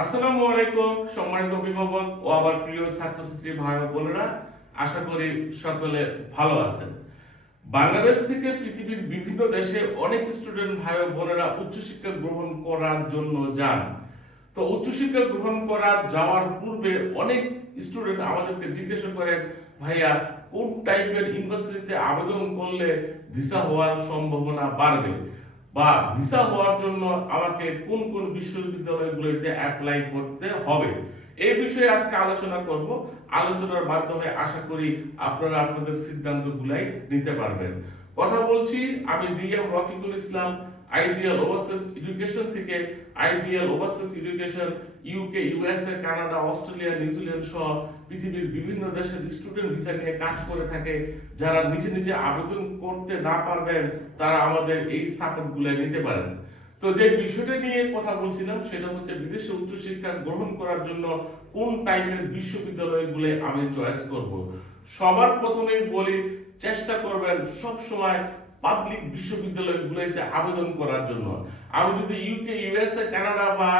আসসালামু আলাইকুম সম্মানিত অভিভাবক ও আবার প্রিয় ছাত্রছাত্রী ভাই ও বোনেরা, আশা করি সকলে ভালো আছেন। বাংলাদেশ থেকে পৃথিবীর বিভিন্ন দেশে অনেক স্টুডেন্ট ভাই ও বোনেরা উচ্চশিক্ষা গ্রহণ করার জন্য যান। তো উচ্চশিক্ষা গ্রহণ করা যাওয়ার পূর্বে অনেক স্টুডেন্ট আমাদেরকে জিজ্ঞাসা করেন, ভাইয়া কোন টাইপের ইউনিভার্সিটিতে আবেদন করলে ভিসা হওয়ার সম্ভাবনা বাড়বে, বা ভিসা হওয়ার জন্য আমাকে কোন কোন বিশ্ববিদ্যালয়গুলোতে অ্যাপ্লাই করতে হবে। এই বিষয়ে আজকে আলোচনা করব। আলোচনার মাধ্যমে আশা করি আপনারা আপনাদের সিদ্ধান্তগুলাই নিতে পারবেন। কথা বলছি আমি DM Rafiqul Islam, ideal overseas education থেকে। Ideal overseas education UK, USA, Canada, Australia, New Zealand সহ পৃথিবীর বিভিন্ন দেশের স্টুডেন্ট ভিসা নিয়ে কাজ করে থাকে। যারা নিজে নিজে আবেদন করতে না পারবেন তারা আমাদের এই সাপোর্টগুলো নিতে পারেন। তো যে বিষয়টা নিয়ে কথা বলছিলাম সেটা হচ্ছে বিদেশে উচ্চশিক্ষা গ্রহণ করার জন্য কোন টাইপের বিশ্ববিদ্যালয়গুলো আমি চয়েস করব। সবার প্রথমেই বলি, চেষ্টা করবেন সব সময় পাবলিক বিশ্ববিদ্যালয়গুলোতে আবেদন করার জন্য। আমি যদি ইউকে, ইউএসএ, কানাডা বা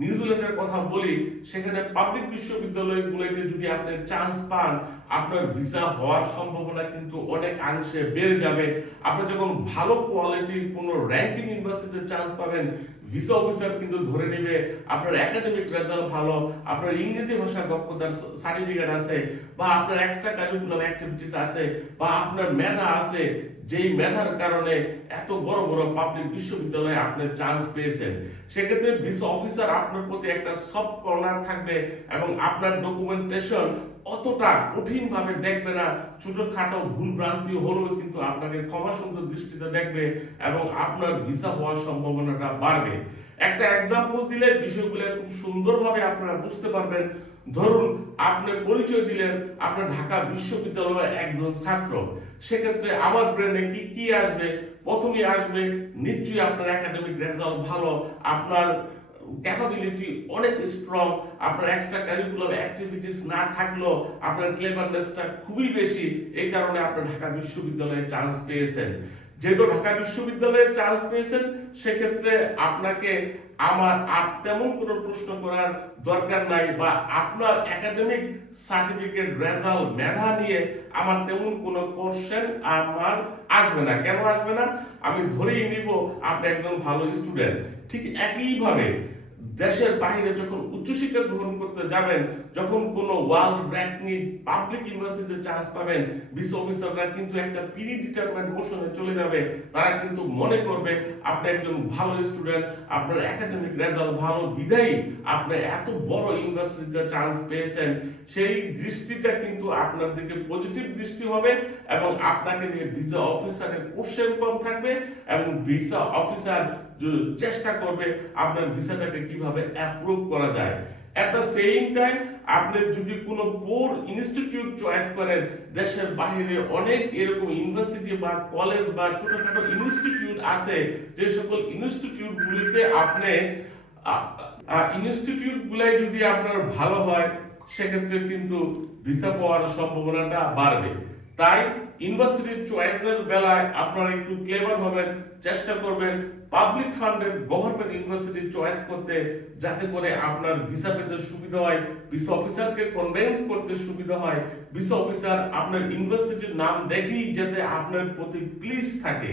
নিউজিল্যান্ডের কথা বলি, সেখানে পাবলিক বিশ্ববিদ্যালয়গুলোতে যদি আপনি চান্স পান, আপনার ভিসা হওয়ার সম্ভাবনা কিন্তু অনেক অংশে বেড়ে যাবে। আপনি যখন ভালো কোয়ালিটির কোনো র্যাঙ্কিং ইউনিভার্সিটিতে চান্স পাবেন, ভিসা অফিসার কিন্তু ধরে নেবে আপনার একাডেমিক রেজাল্ট ভালো, আপনার ইংরেজি ভাষা দক্ষতার সার্টিফিকেট আছে, বা আপনার এক্সট্রা কারিকুলাম অ্যাক্টিভিটিস আছে, বা আপনার মেধা আছে, যেই মেধার কারণে এত বড় বড় পাবলিক বিশ্ববিদ্যালয়ে আপনি চান্স পেয়েছেন। সেক্ষেত্রে ভিসা অফিসার আপনার প্রতি একটা সফট কর্নার থাকবে এবং আপনার ডকুমেন্টেশন অতটা কঠিন ভাবে দেখবে না। ছোটখাটো ভুল ভ্রান্তি হলেও কিন্তু আপনাকে ক্ষমা সুন্দর দৃষ্টিতে দেখবে এবং আপনার ভিসা হওয়ার সম্ভাবনাটা বাড়বে। একটা এক্সাম্পল দিলে বিষয়গুলো খুব সুন্দরভাবে আপনারা বুঝতে পারবেন। ধরুন আপনি পরিচয় দিলেন আপনার ঢাকা বিশ্ববিদ্যালয়ের একজন ছাত্র। সেক্ষেত্রে আমার ব্রেনে কি কি আসবে? প্রথমেই আসবে নিশ্চয়ই আপনার একাডেমিক রেজাল্ট ভালো, আপনার ক্যাপাবিলিটি অনেক স্ট্রং, আপনার এক্সট্রা কারিকুলাম অ্যাক্টিভিটিস না থাকলেও আপনার ক্লেভারনেসটা খুবই বেশি। এই কারণে আপনি ঢাকা বিশ্ববিদ্যালয়ে চান্স পেয়েছেন। যেহেতু ঢাকা বিশ্ববিদ্যালয়ে চান্স পেয়েছেন, সেক্ষেত্রে আপনাকে আমার আর তেমন কোনো প্রশ্ন করার দরকার নাই, বা আপনার একাডেমিক সার্টিফিকেট, রেজাল্ট, মেধা নিয়ে আমার তেমন কোনো কোশ্চেন আমার আসবে না। কেন আসবে না? আমি ধরেই নিব আপনি একজন ভালো স্টুডেন্ট। ঠিক একইভাবে দেশের বাইরে যখন উচ্চশিক্ষা গ্রহণ করতে যাবেন, যখন কোনো ওয়ার্ল্ড র্যাঙ্কিং পাবলিক ইউনিভার্সিটিতে চান্স পাবেন, ভিসা অফিসাররা কিন্তু একটা প্রি ডিটারমাইন্ড মোশনে চলে যাবে। তারা কিন্তু মনে করবে আপনি একজন ভালো স্টুডেন্ট, আপনার একাডেমিক রেজাল্ট ভালো বিধায়ী আপনি এত বড় ইউনিভার্সিটিতে চান্স পেয়েছেন। সেই দৃষ্টিটা কিন্তু আপনার দিকে পজিটিভ দৃষ্টি হবে এবং আপনাকে নিয়ে ভিসা অফিসারের কোশ্চেন কম থাকবে এবং ভিসা অফিসার চেষ্টা করবে আপনার ভিসাটাকে কিভাবে অ্যাপ্রুভ করা যায়। এট দ্য সেম টাইম আপনি যদি কোনো পোর ইনস্টিটিউট চয়েস করেন, দেশের বাইরে অনেক এরকম ইউনিভার্সিটি বা কলেজ বা ছোটখাটো ইনস্টিটিউট আছে, যে সকল ইনস্টিটিউটগুলিতে আপনি ইনস্টিটিউটগুলাই যদি আপনার ভালো হয়, সেক্ষেত্রে কিন্তু ভিসা পাওয়ার সম্ভাবনাটা বাড়বে। তাই ইউনিভার্সিটির চয়েসের বেলায় আপনারা একটু ক্লেভার হবেন, চেষ্টা করবেন public funded government university choice করতে, যাতে করে আপনার ভিসা পেতে সুবিধা হয়, ভিসা অফিসারকে কনভিন্স করতে সুবিধা হয়, ভিসা অফিসার আপনার ইউনিভার্সিটির নাম দেখেই যাতে আপনার প্রতি প্লিজ থাকে।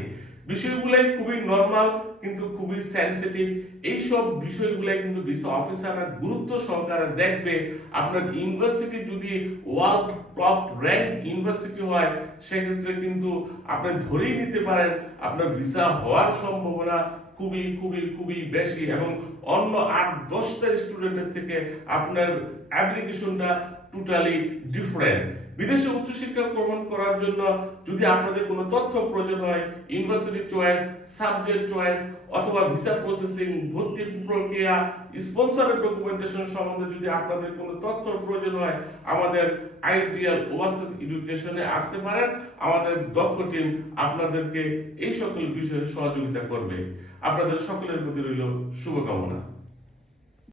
বিষয়গুলাই খুবই নরমাল কিন্তু খুবই সেনসিটিভ। এই সব বিষয়গুলাই কিন্তু ভিসা অফিসাররা গুরুত্ব সহকারে দেখবে। আপনার ইউনিভার্সিটি যদি ওয়ার্ল্ড টপ র্যাঙ্ক ইউনিভার্সিটি হয়, সেক্ষেত্রে কিন্তু আপনি ধরেই নিতে পারেন আপনার ভিসা হওয়ার সম্ভাবনা খুবই খুবই খুবই বেশি, এবং অন্য 8-10টা স্টুডেন্টের থেকে আপনার অ্যাপ্লিকেশনটা টোটালি ডিফারেন্ট। বিদেশে উচ্চশিক্ষা গ্রহণ করার জন্য যদি আপনাদের কোনো তথ্য প্রয়োজন হয়, ইউনিভার্সিটি চয়েস, সাবজেক্ট চয়েস অথবা ভিসা প্রসেসিং, ভর্তি প্রক্রিয়া, স্পন্সরের ডকুমেন্টেশন সম্বন্ধে যদি আপনাদের কোনো তথ্য প্রয়োজন হয়, আমাদের আইডিয়াল ওভারসিজ এডুকেশনে আসতে পারেন। আমাদের দক্ষ টিম আপনাদেরকে এই সকল বিষয়ে সহযোগিতা করবে। আপনাদের সকলের প্রতি রইল শুভকামনা।